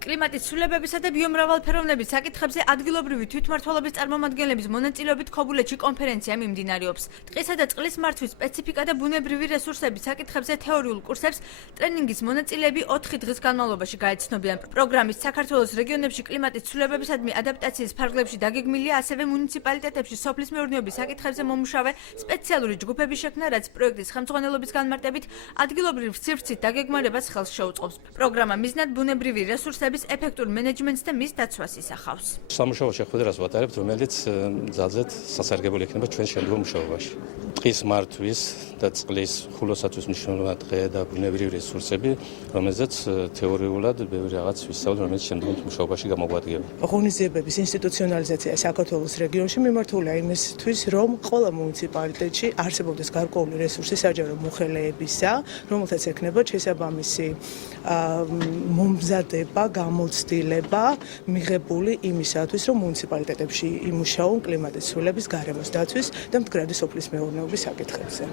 კლიმატის ცვლილებებისა და ბიომრავალფეროვნების საკითხებზე ადგილობრივი თვითმმართველობის წარმომადგენლების მონაწილეობით ქობულეთში კონფერენცია მიმდინარეობს. ტყისა და წყლის მართვის სპეციფიკა და ბუნებრივი რესურსების საკითხებზე თეორიულ კურსებს ტრენინგის მონაწილეები 4 დღის განმავლობაში გაეცნობიან. პროგრამის საქართველოს რეგიონებში კლიმატის ცვლილებებისადმი ადაპტაციის ფარგლებში დაგეგმილია ასევე მუნიციპალიტეტებში სოფლის მეურნეობის საკითხებზე მომუშავე სპეციალური ჯგუფების შექმნა, რაც პროექტის ხელმძღვანელობის განმარტებით ადგილობრივ სივრცით დაგეგმარებას ხელს შეუწყობს. პროგრამა მიზნად ბუნებრივი რესურსების ეფექტურ მენეჯმენტს და მის დაცვას ისახავს. სამუშაო შეხვედრას ვატარებთ, რომელიც ძალზედ სასარგებლო იქნება ჩვენ შემდგომ მუშაობაში. ტყის მართვის და წყლის ხულოსათვის მნიშვნელოვანი დღე და ბუნებრივი რესურსები, რომელზეც თეორიულად ბევრი რაღაც ვისწავლეთ, რომელიც შემდგომ მუშაობაში გამოგვადგება. ღონისძიებების ინსტიტუციონალიზაცია საქართველოს რეგიონში მიმართულია იმისთვის, რომ ყველა მუნიციპალიტეტში არსებობდეს გარკვეული რესურსი საჯარო მოხელეებისა, რომელთაც ექნება შესაბამისი მომზადება, გამოცდილება მიღებული იმისათვის, რომ მუნიციპალიტეტებში იმუშაონ კლიმატის ცვლილების გარემოს დაცვის და მდგრადი სოფლის მეურნეობის საკითხებზე.